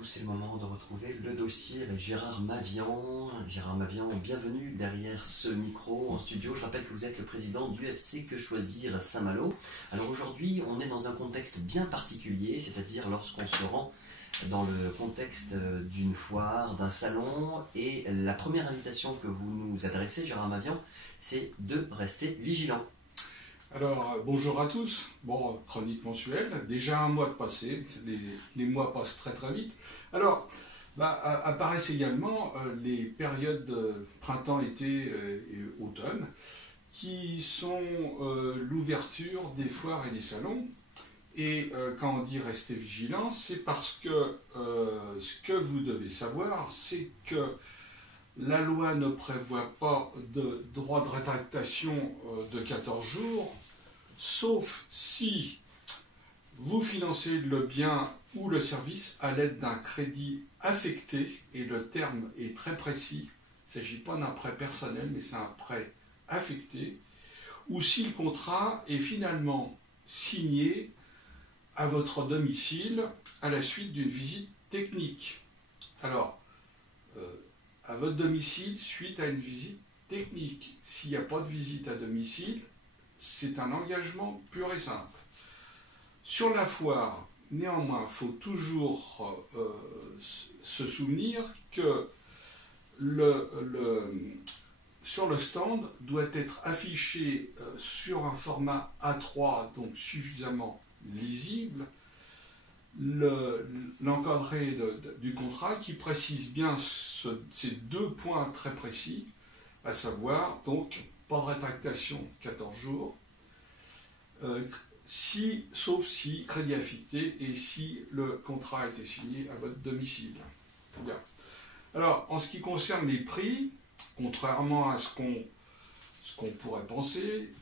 tous, c'est le moment de retrouver le dossier avec Gérard Mavian. Gérard Mavian, bienvenue derrière ce micro en studio. Je rappelle que vous êtes le président du FC Que Choisir à Saint-Malo. Alors aujourd'hui, on est dans un contexte bien particulier, c'est-à-dire lorsqu'on se rend dans le contexte d'une foire, d'un salon, et la première invitation que vous nous adressez, Gérard Mavian, c'est de rester vigilant. Alors, bonjour à tous. Bon, chronique mensuelle, déjà un mois de passé, les mois passent très très vite. Alors, apparaissent également les périodes printemps-été et automne, qui sont l'ouverture des foires et des salons. Et quand on dit rester vigilant, c'est parce que ce que vous devez savoir, c'est que la loi ne prévoit pas de droit de rétractation de 14 jours, sauf si vous financez le bien ou le service à l'aide d'un crédit affecté, et le terme est très précis, il ne s'agit pas d'un prêt personnel, mais c'est un prêt affecté, ou si le contrat est finalement signé à votre domicile à la suite d'une visite technique. Alors, à votre domicile suite à une visite technique. S'il n'y a pas de visite à domicile, c'est un engagement pur et simple. Sur la foire, néanmoins, il faut toujours se souvenir que sur le stand doit être affiché sur un format A3, donc suffisamment lisible, l'encadré du contrat qui précise bien ces deux points très précis, à savoir donc pas de rétractation 14 jours, sauf si crédit affecté et si le contrat a été signé à votre domicile. Bien. Alors en ce qui concerne les prix, contrairement à ce qu'on pourrait penser,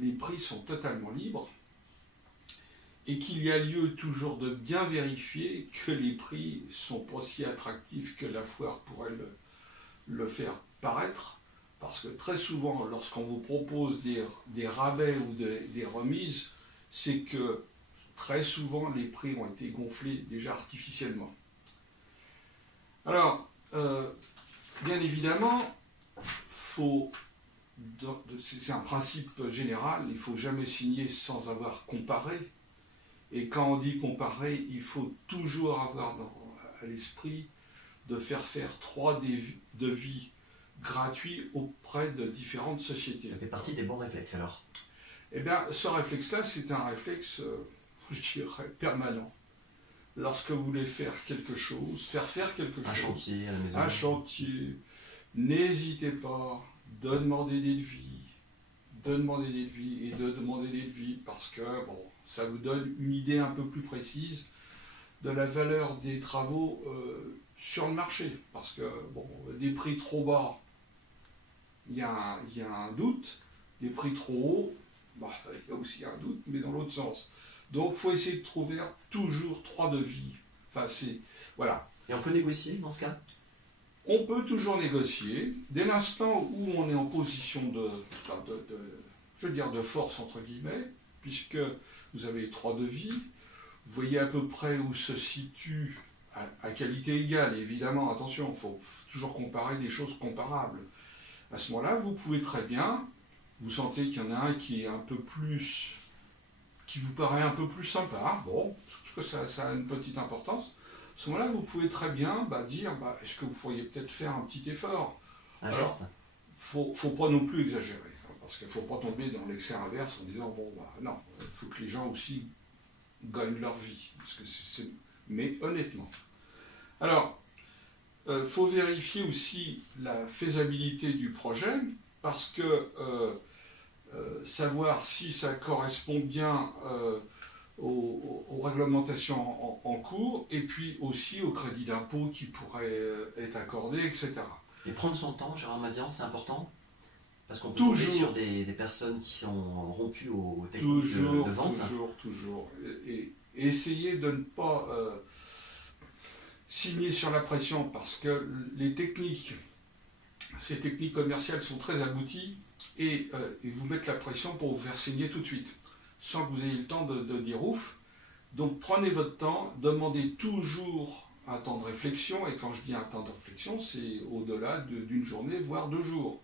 les prix sont totalement libres. Et qu'il y a lieu toujours de bien vérifier que les prix sont pas si attractifs que la foire pourrait le faire paraître, parce que très souvent, lorsqu'on vous propose des rabais ou des remises, c'est que très souvent les prix ont été gonflés déjà artificiellement. Alors, bien évidemment, c'est un principe général, il ne faut jamais signer sans avoir comparé. Et quand on dit comparer, il faut toujours avoir à l'esprit de faire 3 devis gratuits auprès de différentes sociétés. Ça fait partie des bons réflexes alors? Eh bien, ce réflexe-là, c'est un réflexe, je dirais, permanent. Lorsque vous voulez faire quelque chose, faire quelque chose, un chantier à la maison. Un chantier, n'hésitez pas de demander des devis, et de demander des devis, parce que, bon, ça vous donne une idée un peu plus précise de la valeur des travaux sur le marché. Parce que, bon, des prix trop bas, il y a un doute. Des prix trop hauts, il y a aussi un doute, mais dans l'autre sens. Donc, il faut essayer de trouver toujours 3 devis. Enfin, voilà. Et on peut négocier dans ce cas? On peut toujours négocier. Dès l'instant où on est en position de force, entre guillemets, puisque vous avez 3 devis, vous voyez à peu près où se situe, à qualité égale, évidemment, attention, il faut toujours comparer des choses comparables. À ce moment-là, vous pouvez très bien, vous sentez qu'il y en a un qui est un peu plus, qui vous paraît un peu plus sympa, bon, parce que ça a une petite importance. À ce moment-là, vous pouvez très bien dire, est-ce que vous pourriez peut-être faire un petit effort? Un geste? Faut pas non plus exagérer. Parce qu'il ne faut pas tomber dans l'excès inverse en disant, non, il faut que les gens aussi gagnent leur vie. Mais honnêtement. Alors, il faut vérifier aussi la faisabilité du projet, parce que savoir si ça correspond bien aux réglementations en cours, et puis aussi au crédit d'impôt qui pourrait être accordé, etc. Et prendre son temps, Gérard Mavian, c'est important? Parce qu'on peut tomber sur des personnes qui sont rompues aux techniques de vente. Toujours. Et essayez de ne pas signer sur la pression, parce que ces techniques commerciales sont très abouties, et vous mettent la pression pour vous faire signer tout de suite, sans que vous ayez le temps de dire ouf. Donc prenez votre temps, demandez toujours un temps de réflexion, et quand je dis un temps de réflexion, c'est au-delà d'une journée, voire 2 jours.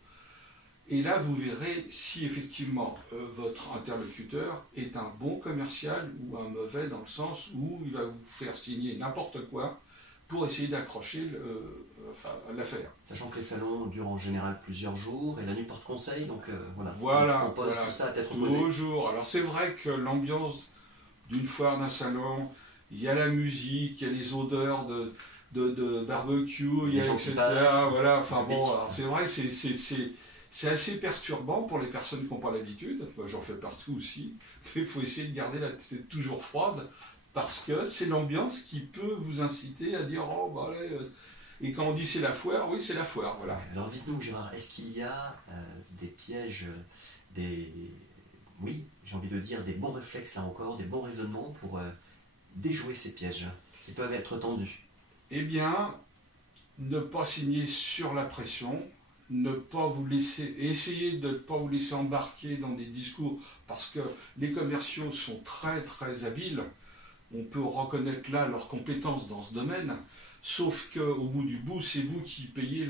Et là, vous verrez si effectivement votre interlocuteur est un bon commercial ou un mauvais, dans le sens où il va vous faire signer n'importe quoi pour essayer d'accrocher l'affaire. Sachant que les salons durent en général plusieurs jours, et la nuit porte conseil, donc voilà, on pose tout ça à tête reposée. Toujours. Alors c'est vrai que l'ambiance d'une foire, d'un salon, il y a la musique, il y a les odeurs de barbecue, il y a etc. Voilà, enfin bon, alors c'est vrai, c'est assez perturbant pour les personnes qui n'ont pas l'habitude. Moi, j'en fais partie aussi. Mais il faut essayer de garder la tête toujours froide, parce que c'est l'ambiance qui peut vous inciter à dire oh bah allez. Et quand on dit c'est la foire, oui c'est la foire. Voilà. Alors dites-nous Gérard, est-ce qu'il y a des pièges, oui, j'ai envie de dire des bons réflexes là encore, des bons raisonnements pour déjouer ces pièges qui peuvent être tendus? Eh bien, ne pas signer sur la pression. Ne pas vous laisser, essayer de ne pas vous laisser embarquer dans des discours, parce que les commerciaux sont très très habiles, on peut reconnaître là leurs compétences dans ce domaine, sauf qu'au bout du bout, c'est vous qui payez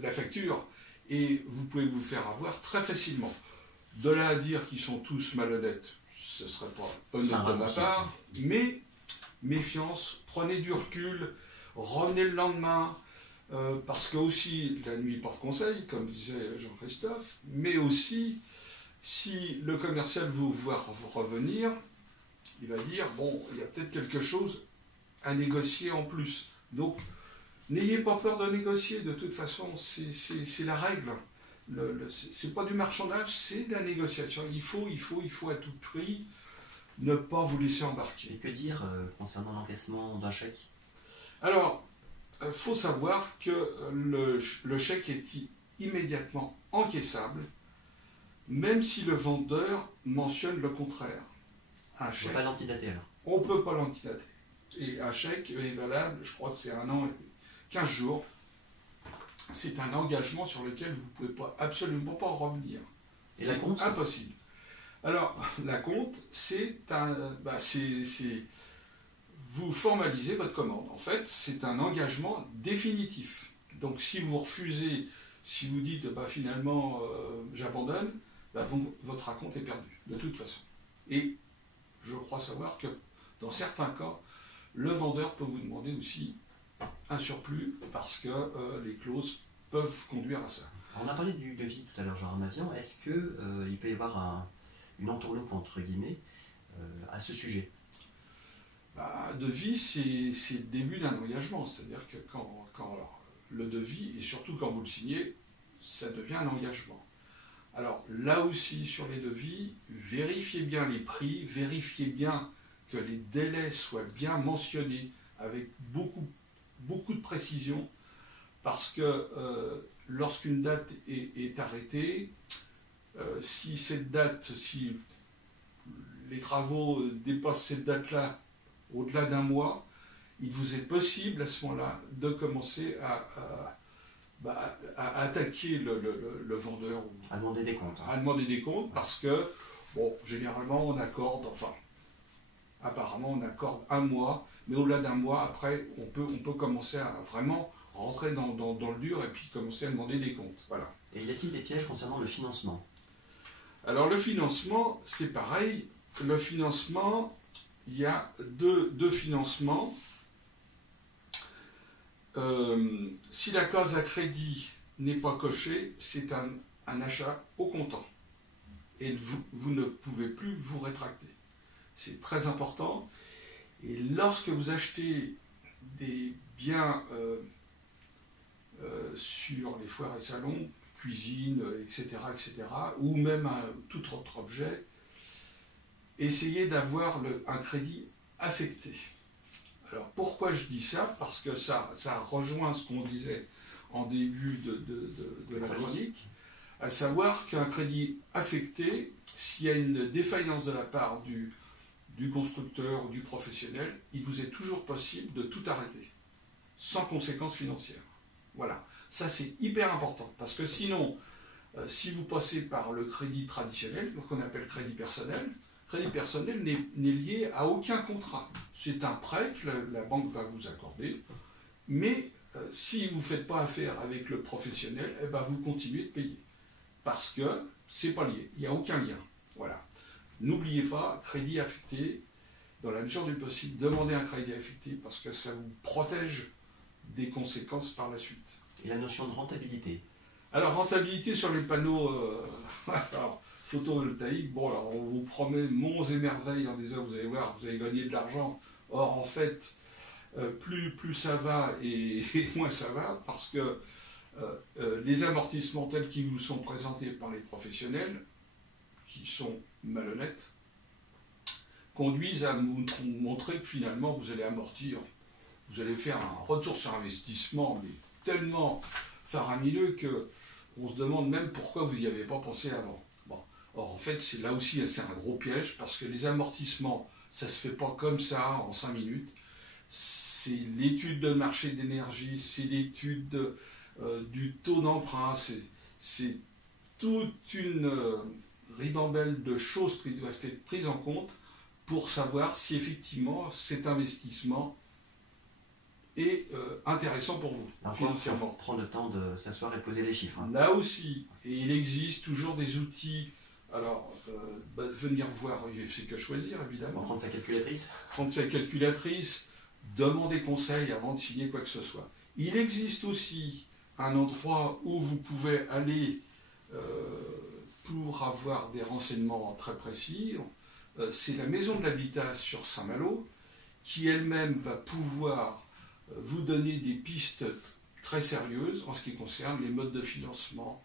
la facture, et vous pouvez vous faire avoir très facilement. De là à dire qu'ils sont tous malhonnêtes, ce ne serait pas honnête de ma part, mais méfiance, prenez du recul, revenez le lendemain, parce que aussi la nuit porte conseil, comme disait Jean-Christophe, mais aussi si le commercial veut vous voir revenir, il va dire bon, il y a peut-être quelque chose à négocier en plus. Donc n'ayez pas peur de négocier, de toute façon c'est la règle. C'est pas du marchandage, c'est de la négociation. Il faut à tout prix ne pas vous laisser embarquer. Et que dire concernant l'encaissement d'un chèque? Alors, il faut savoir que le chèque est immédiatement encaissable, même si le vendeur mentionne le contraire. Un chèque, on ne peut pas l'antidater alors? On ne peut pas l'antidater. Et un chèque est valable, je crois que c'est 1 an et 15 jours. C'est un engagement sur lequel vous ne pouvez absolument pas revenir. C'est impossible. Alors, la compte, vous formalisez votre commande. En fait, c'est un engagement définitif. Donc, si vous refusez, si vous dites finalement j'abandonne, votre acompte est perdu, de toute façon. Et je crois savoir que dans certains cas, le vendeur peut vous demander aussi un surplus, parce que les clauses peuvent conduire à ça. Alors, on a parlé du devis tout à l'heure, Gérard Mavian. Est-ce qu'il peut y avoir une entourloupe, entre guillemets, à ce sujet? Devis, c'est le début d'un engagement, c'est-à-dire que quand le devis, et surtout quand vous le signez, ça devient un engagement. Alors là aussi, sur les devis, vérifiez bien les prix, vérifiez bien que les délais soient bien mentionnés, avec beaucoup de précision, parce que lorsqu'une date est arrêtée, si les travaux dépassent cette date-là, au-delà d'un mois, il vous est possible à ce moment-là de commencer à attaquer le vendeur. À demander des comptes. À demander des comptes, parce que, généralement on accorde, apparemment on accorde 1 mois, mais au-delà d'un mois, après, on peut commencer à vraiment rentrer dans le dur et puis commencer à demander des comptes. Voilà. Et y a-t-il des pièges concernant le financement? Alors le financement, c'est pareil. Le financement, il y a deux financements. Si la case à crédit n'est pas cochée, c'est un achat au comptant. Et vous ne pouvez plus vous rétracter. C'est très important. Et lorsque vous achetez des biens sur les foires et salons, cuisine, etc., ou même tout autre objet, essayez d'avoir un crédit affecté. Alors pourquoi je dis ça? Parce que ça rejoint ce qu'on disait en début de la chronique, à savoir qu'un crédit affecté, s'il y a une défaillance de la part du constructeur ou du professionnel, il vous est toujours possible de tout arrêter, sans conséquences financières. Voilà, ça c'est hyper important, parce que sinon, si vous passez par le crédit traditionnel, qu'on appelle crédit personnel, crédit personnel n'est lié à aucun contrat. C'est un prêt que la banque va vous accorder, mais si vous ne faites pas affaire avec le professionnel, eh ben, vous continuez de payer. Parce que c'est pas lié, il n'y a aucun lien. Voilà. N'oubliez pas, crédit affecté, dans la mesure du possible, demandez un crédit affecté parce que ça vous protège des conséquences par la suite. Et la notion de rentabilité? Alors, rentabilité sur les panneaux alors, photovoltaïques, bon, alors on vous promet monts et merveilles en disant, vous allez voir, vous allez gagner de l'argent. Or, en fait, plus ça va et moins ça va, parce que les amortissements tels qu'ils vous sont présentés par les professionnels, qui sont malhonnêtes, conduisent à vous montrer que finalement vous allez amortir, vous allez faire un retour sur investissement mais tellement faramineux qu'on se demande même pourquoi vous n'y avez pas pensé avant. Bon. Or en fait là aussi c'est un gros piège parce que les amortissements ça ne se fait pas comme ça en 5 minutes. C'est l'étude de marché d'énergie, c'est l'étude du taux d'emprunt, c'est toute une ribambelle de choses qui doivent être prises en compte pour savoir si effectivement cet investissement est intéressant pour vous, financièrement. Prendre le temps de s'asseoir et poser les chiffres. Hein. Là aussi, et il existe toujours des outils, alors venir voir UFC Que Choisir, évidemment. Prendre sa calculatrice. Prendre sa calculatrice, demander conseil avant de signer quoi que ce soit. Il existe aussi un endroit où vous pouvez aller pour avoir des renseignements très précis. C'est la maison de l'habitat sur Saint-Malo qui elle-même va pouvoir vous donner des pistes très sérieuses en ce qui concerne les modes de financement,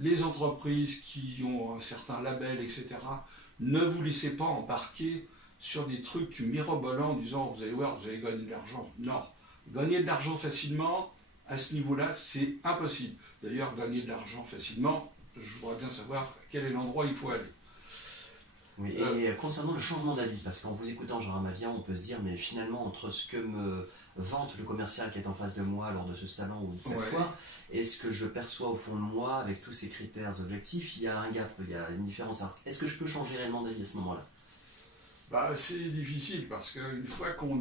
les entreprises qui ont un certain label, etc. Ne vous laissez pas embarquer sur des trucs mirobolants en disant vous allez voir, vous allez gagner de l'argent. Non, gagner de l'argent facilement, à ce niveau-là, c'est impossible. D'ailleurs, gagner de l'argent facilement, je voudrais bien savoir quel est l'endroit où il faut aller. Oui, et concernant le changement d'avis, parce qu'en vous écoutant Gérard Mavian, on peut se dire, mais finalement, entre ce que me vante le commercial qui est en face de moi lors de ce salon ou de cette foire, et ce que je perçois au fond de moi avec tous ces critères objectifs, il y a un gap, il y a une différence. Est-ce que je peux changer réellement d'avis à ce moment-là? C'est difficile parce qu'une fois qu'on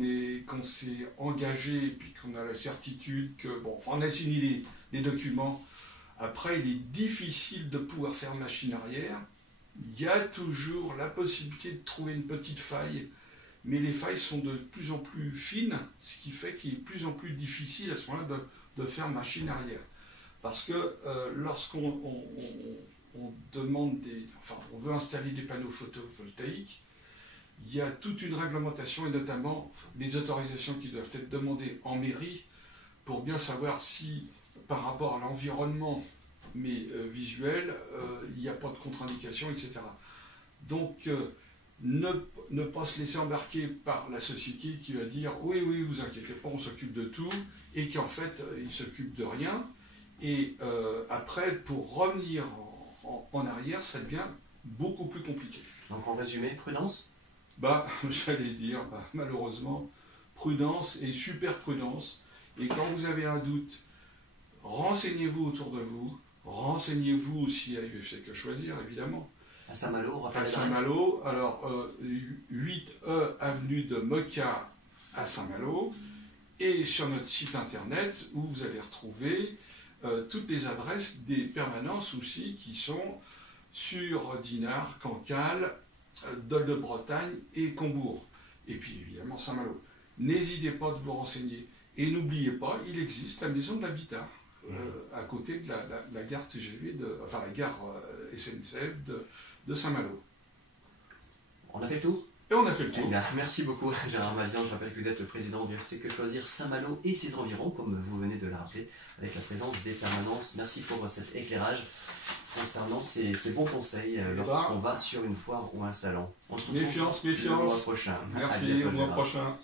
s'est engagé et puis qu'on a la certitude que, bon, on a signé les documents, après il est difficile de pouvoir faire machine arrière. Il y a toujours la possibilité de trouver une petite faille, mais les failles sont de plus en plus fines, ce qui fait qu'il est de plus en plus difficile à ce moment-là de faire machine arrière. Parce que lorsqu'on demande on veut installer des panneaux photovoltaïques, il y a toute une réglementation et notamment des autorisations qui doivent être demandées en mairie pour bien savoir si, par rapport à l'environnement, mais visuel, il n'y a pas de contre-indication, etc. Donc, ne pas se laisser embarquer par la société qui va dire « oui, vous inquiétez pas, on s'occupe de tout », et qu'en fait, il ne s'occupe de rien. Et après, pour revenir en arrière, ça devient beaucoup plus compliqué. Donc, en résumé, prudence? J'allais dire, malheureusement, prudence et super prudence. Et quand vous avez un doute, renseignez-vous autour de vous, renseignez-vous aussi à UFC Que Choisir, évidemment. À Saint-Malo, à Saint-Malo, alors 8E avenue de Moka à Saint-Malo, et sur notre site internet où vous allez retrouver toutes les adresses des permanences aussi qui sont sur Dinard, Cancale, Dol de Bretagne et Combourg. Et puis évidemment Saint-Malo. N'hésitez pas de vous renseigner. Et n'oubliez pas, il existe la maison de l'habitat, à côté de la gare TGV, la gare SNCF de Saint-Malo. On a fait le tour? Et on a fait le tour. Merci beaucoup Gérard Mavian, je rappelle que vous êtes le président du UFC Que Choisir Saint-Malo et ses environs, comme vous venez de le rappeler, avec la présence des permanences. Merci pour cet éclairage concernant ces bons conseils lorsqu'on va sur une foire ou un salon. On se retrouve méfiance. le mois prochain. Merci, au mois prochain.